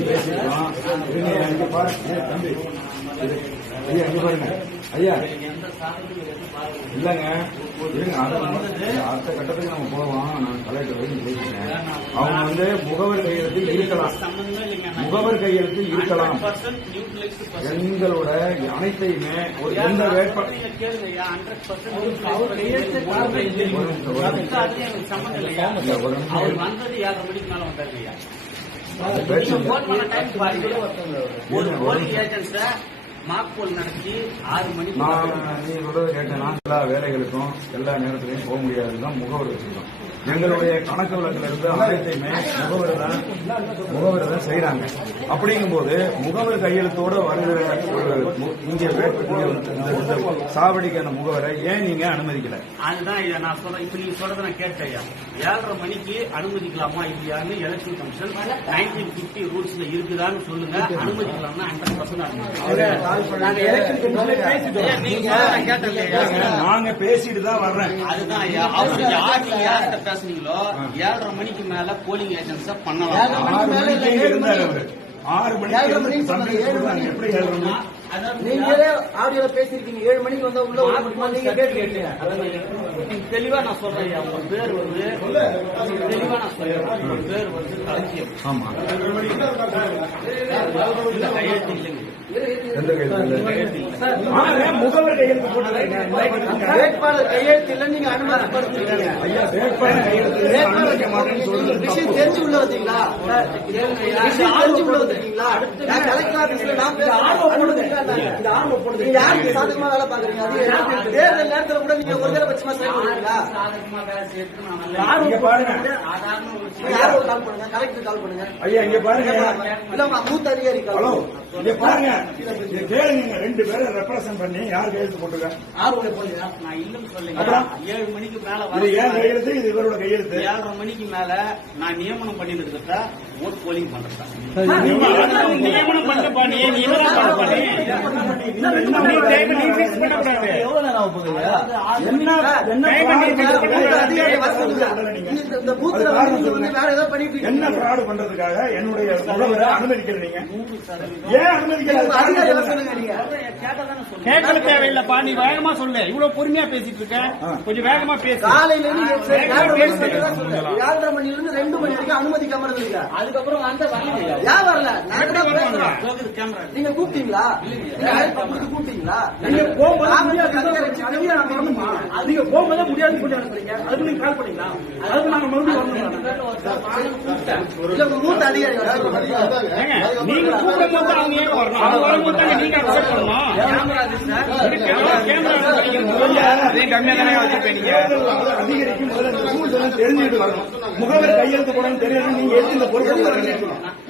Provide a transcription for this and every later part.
பேசிக்கலாம் இருங்க, இங்க பாருங்க. ஏய், ஐயா இல்லங்க இருங்க அடுத்த கட்டத்துக்கு நம்ம போவோம். நான் கலெக்டர் பேசிட்டேன் அவங்க வந்து முகவர் கையெழுத்தில் இருக்கலாம் முகவர் கையெழுத்தில் இருக்கலாம் எங்களோட அனைத்தையுமே ஒரு எந்த வேட்பாளர் அவர் வந்தது ஏழரை மணிக்கு மேல வந்தாருங்கய்யா அது பேச்சு நீங்க போன் பண்ண டைம் பாருங்க ஒரு ஒரு போலிங் ஏஜென்ட்ஸ மார்க் போல் நடத்தி ஆறு மணிக்கு நான் நீ சொல்றது கேட்டேன். நான் எல்லா வேலைகளுக்கும் எல்லா நேரத்திலையும் போக முடியாதுதான் முகவர் வச்சிருக்கோம் எங்களுடைய கணக்கு வழக்குல இருந்து அனைத்தையுமே முகவர் தான் முகவர் தான் செய்யறாங்க அப்படிங்கும்போது முகவர் கையெழுத்தோட வருகிற இங்க சாவடிக்கான முகவரை ஏன் நீங்க அனுமதிக்கல? அதுதான் ஐயா நான் சொல்றேன். இப்ப நீங்க சொல்றதை நான் கேட்டேன் ஐயா. ஏழரை மணிக்கு அனுமதிக்கலாமா இல்லையான்னு எலெக்ஷன் கமிஷன் நைன்டீன் பிப்டி ரூல்ஸ்ல இருக்குதான்னு சொல்லுங்க. அனுமதிக்கலாம்னா ஹண்ட்ரட் பர்சன்ட் நாங்க பேசிட்டு தான் வர்றேன். அதுதான் ஐயா. அவர் யார் நீங்க யார்கிட்ட பேசுனீங்களோ ஏழரை மணிக்கு மேல போலிங் ஏஜென்ட்ஸ பண்ணலாம். இருந்தாரு அவரு. ஆறு மணிக்கு எப்படி ஏழு மணி? நீங்களே ஆடியோல பேசிருக்கீங்க. ஏழு மணிக்கு வந்தா உள்ள நீங்க கேட்டுருக்கீங்க தெளிவா நான் சொல்றேன் ஐயா. உங்க பேர் வந்து தெளிவா நான் சொல்றேன். உங்க பேர் வந்து களஞ்சியம் ஆமா. கையெழுத்து இல்லைங்க முகவர் கையெழுத்து? போட்டு வேட்பாளர் கையெழுத்து இல்ல நீங்க அனுமதிப்படுத்துறீங்க விஷயம். தெரிஞ்சு உள்ள வந்தீங்களா? விஷயம் தெரிஞ்சு உள்ள வந்தீங்களா? கலெக்டர் ஆபீஸ்ல நான் நீங்க யாருக்கு சாதகமா வேலை பாக்குறீங்க அது எனக்கு தேர்தல் நேரத்துல கூட நீங்க ஒரு தடவை பட்சமா செய்ய முடியுங்களா? சாதகமா வேலை பாருங்க. கால் பண்ணுங்க? கலெக்டர் கால் பண்ணுங்க. ஐயா இங்க பாருங்க. இல்ல மூத்த அதிகாரி கால் பாருங்க. கேளுங்க ரெண்டு பேரும் ரெப்ரசன்ட் பண்ணி யார் கையெழுத்து போட்டுருக்க? ஆர்வம் போடுங்க நான் இல்லைன்னு சொல்லுங்க? ஏழு மணிக்கு மேல இது ஏன் கையெழுத்து? இது இவரோட கையெழுத்து. ஏழரை மணிக்கு மேல நான் நியமனம் பண்ணிருக்கிறத ஓட் போலிங் பண்றேன் நியமனம் பண்ணி பண்ணிட்டு என்ன பண்றதுக்காக என்னுடைய நீங்க ஏன் அனுமதிக்கல? உங்க அது அதிகாரி வர காரணம் சொல்லுங்க. சொல்லுங்க நீங்க. கேட்கல தேவையில்லப்பா நீ வேகமா சொல்லு. இவ்வளவு பொறுமையா பேசிட்டு இருக்க. கொஞ்சம் வேகமா பேசு. காலையில இருந்து ஏழரை மணில இருந்து ரெண்டு மணி வரைக்கும் அனுமதிக்காம இருந்தீங்க அதுக்கப்புறம் வந்த ஏன் வரல? நீங்க கூப்பிட்டீங்களா? நீங்க அழைப்பு கொடுத்து கூப்பிட்டீங்களா? நீங்க போகும்போது நாங்க போகும்போது முடியாது சொல்லி அனுப்புறீங்க அதுக்கு நீங்க கால் பண்ணீங்களா? அதுக்கு நாங்க மறுபடியும் மூத்த அதிகாரி நீங்க கூப்பிடும் போது அவங்க ஏன் வரணும்? அவங்க வரும்போது நீங்க அக்செப்ட் பண்ணணும். அதிகரிக்கும் முதல்ல தெரிஞ்சுட்டு வரணும் முகவர் கையெழுத்து போடணும் தெரியாது நீங்க எடுத்து இந்த பொருட்கள்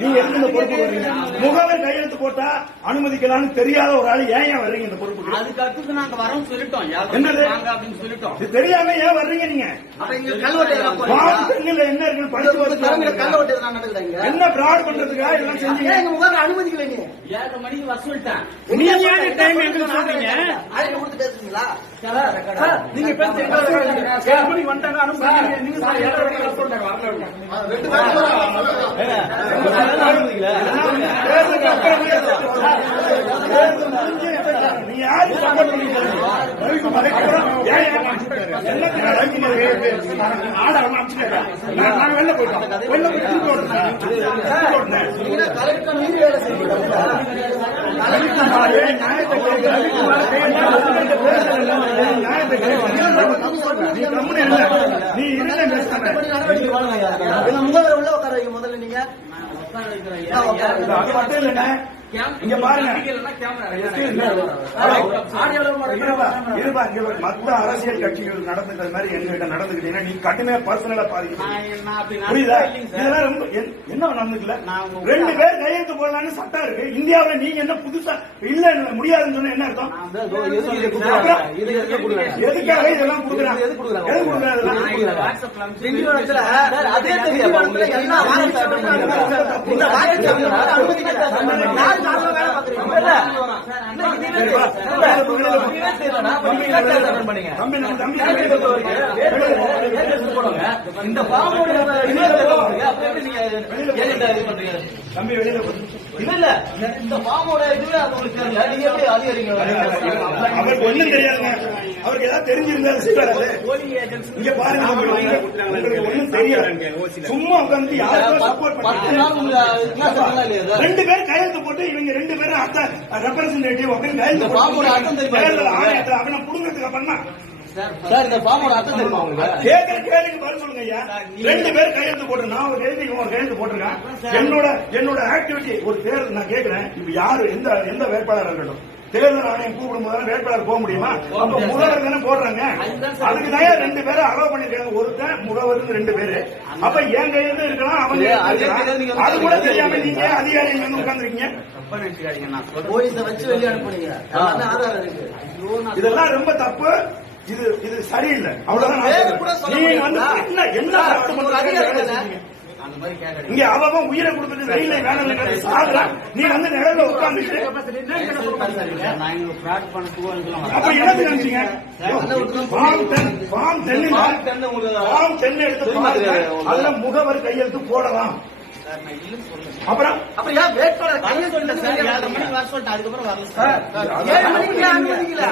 நீங்க எதுக்கு இந்த பொறுப்பு வர்றீங்க முகவர் கையெழுத்து போட்டா அனுமதிக்கலாம்னு தெரியாத ஒரு ஆள் ஏன் ஏன் வர்றீங்க இந்த பொறுப்புக்கு அதுக்கு அடுத்து நாங்க வரோம் சொல்லிட்டோம் என்னது? அப்படின்னு சொல்லிட்டோம் இது தெரியாம ஏன் வர்றீங்க நீங்க? வாக்குல என்ன இருக்குன்னு படிச்சு இங்க? என்ன fraud பண்றதுக்காக எல்லாம் செஞ்சீங்க ஏன் எங்க முகவரை அனுமதிக்கல நீங்க? ஏழரை மணிக்கு வர சொல்லிட்டேன் நீ ஏன் டைம் எங்களுக்கு சொல்றீங்க அழைப்பு கொடுத்து பேசுறீங்களா? நீங்க பேசி ஏழு மணிக்கு அனுப்புறாங்க நீங்க வெளில போயிட்டோம் வெளில? நீ இருந்த முகவரை உள்ள உட்கார முதல்ல நீங்க அது மட்டும் இல்லைங்க இங்க பாருங்க. நம்பிக்கையில்லைன்னா கேமரா இருப்பா, இருப்பா, இங்க பாரு. மத்த அரசியல் கட்சிகள் நடந்துக்கிறது மாதிரி எங்ககிட்ட நடந்துக்கிட்டீங்கன்னா நீ கட்டுமையா பர்சனலா பாதிக்க நான் நான் அப்படி புரியுதா? நடக்கவே இல்லைங்க சார். இதெல்லாம் ரொம்ப என்- என்ன நடந்துக்கல? நான் உங்க- ரெண்டு பேர் கையெழுத்து போடலாம்னு சட்டம் இருக்கு. இந்தியாவுல நீங்க என்ன புதுசா இல்ல முடியாதுன்னு சொன்னா என்ன அர்த்தம்? எதுக்காக இதெல்லாம் கொடுக்குறாங்க? கொடுக்குறாங்க இதெல்லாம்? நான் இந்த வாட்ஸ்அப்ல அனுப்பிச்சு திண்டிவனத்துல அதே திண்டிவனத்துல எல்லா வாக்குச்சாவடியும் இருக்கு. இந்த வாக்குச்சாவடியில அனுமதிக்கல. யாரு நாங்க வேலை பார்க்கறீங்க? இல்ல. அன்னைக்கு நீங்களே சரி, வா. செய்யல. நீங்களே செய்யலடா. அப்ப நீங்க என்ன தேர்தல் பண்ணீங்க? தம்பி நம்ம தம்பி வேலைக்கு பொறுத்தவரைக்கும் வேட்பாளர் வேட்பாளர் போடுவாங்க. இந்த பாம்போட இதே தேர்தல் பண்ணுங்க. அப்ப எப்படி ஏஜென்டா இது பண்றீங்க? தம்பி வெளியில போ. இல்ல இல்ல. இந்த பாம்போட இதுவே அது உங்களுக்கு தெரியல. நீங்க எப்படி அதிகாரிங்க அவருக்கு ஒண்ணும் தெரியாதுங்க. அவருக்கு ஏதாவது தெரிஞ்சிருந்தா செய்வாரு போலி ஏஜென்ட்ஸ் இங்க பாருங்க ஒண்ணும் தெரியாது. சும்மா யாருக்கும் சப்போர்ட் பண்ணி? ரெண்டு பேர் கையெழுத்து போட்டு இவங்க ரெண்டு பேரும் ரெப்ரசன்டேட்டிவ் அப்படின்னு கையெழுத்து போட்டு அவனை புடுங்கிறதுக்கு அப்புறமா சார் இந்த பாம்போட அர்த்தம் தெரியுமா உங்களுக்கு? கேட்கிற கேள்விக்கு பதில் சொல்லுங்க ஐயா. ரெண்டு பேர் கையெழுத்து போட்டு நான் ஒரு கையெழுத்து இவன் ஒரு கையெழுத்து போட்டிருக்கேன். என்னோட என்னோட ஆக்டிவிட்டி ஒரு தேர்தல் நான் கேட்கிறேன். இப்ப யாரு? எந்த எந்த வேட்பாளர் இருக்கட்டும். தேர்தல் ஆணையம் கூப்பிடும் போது வேட்பாளர் போக முடியுமா? அப்ப முதல்வர் தானே போடுறாங்க. அதுக்கு தான் ரெண்டு பேரும் அலோவ் பண்ணிருக்காங்க? ஒருத்தன் முகவருக்கு ரெண்டு பேரு. அப்ப என் கையெழுத்து இருக்கலாம் அவங்க அதே கூட தெரியாம நீங்க அதிகாரிகள் வந்து உட்கார்ந்துருக்கீங்க. போலீஸை வச்சு வெளியே அனுப்புனீங்க. எல்லாமே ஆதாரம் இருக்கு. ஐயோ நான் இதெல்லாம் ரொம்ப தப்பு. இது இது சரியில்லை. அவ்வளவுதான் நீங்க வந்து? என்ன என்ன அதிகாரி பண்றீங்க? இங்க அவன் உயிரை கொடுத்துட்டு ரயில்ல சாகுறான் நீ வந்து உட்கார்ந்துட்டு பண்ண தூவலுக்குலாம் அப்ப என்னது நினைச்சீங்க? ஃபார்ம் டென் ஃபார்ம் டென்னுங்க ஃபார்ம் டென் உங்களுக்கு ஃபார்ம் டென் எடுத்து? அதுல முகவர் கையெழுத்து போடலாம். அப்புறம்? அப்ப ஏன் வேட்பாளர் கையை சார். மணிக்கு வர சொல்லிட்டு அதுக்கப்புறம் வரல சார். ஏழு மணிக்கு இல்ல.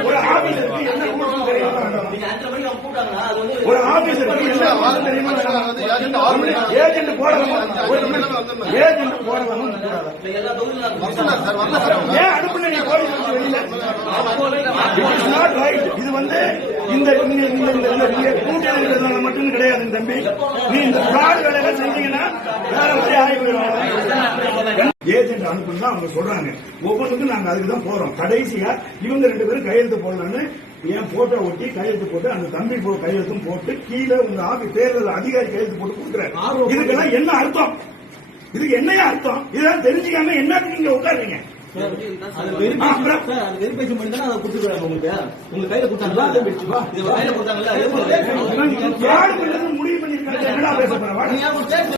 ஒரு ஆபீஸ் ஒரு ஆபீஸ் இருக்கு. என்ன தெரியுமா ஏஜென்ட் போடலாமா ஏஜென்ட் தொகுதியிலும் ஏன் அனுப்புன நீ வந்து வெளியில. இது வந்து இந்த கூட்டணி மட்டும் கிடையாது தம்பி. நீ இந்த ஃப்ராட் வேலைகளை செஞ்சீங்கன்னா வேற மாதிரி ஆகி போயிடும் ஏஜென்ட் அனுப்புனா அவங்க சொல்றாங்க. ஒவ்வொன்றுக்கும் நாங்க அதுக்கு தான் போறோம். கடைசியா இவங்க ரெண்டு பேரும் கையெழுத்து போடலான்னு என் போட்டோ ஒட்டி கையெழுத்து போட்டு அந்த தம்பி கையெழுத்தும் போட்டு கீழே உங்க ஆபீஸ் தேர்தல் அதிகாரி கையெழுத்து போட்டு கொடுக்குறேன். இதுக்கெல்லாம் என்ன அர்த்தம்? இதுக்கு என்னையா அர்த்தம்? இதெல்லாம் தெரிஞ்சுக்காம என்னத்துக்கு நீங்க உட்காருங்க முடிவு பண்ணிருக்காங்க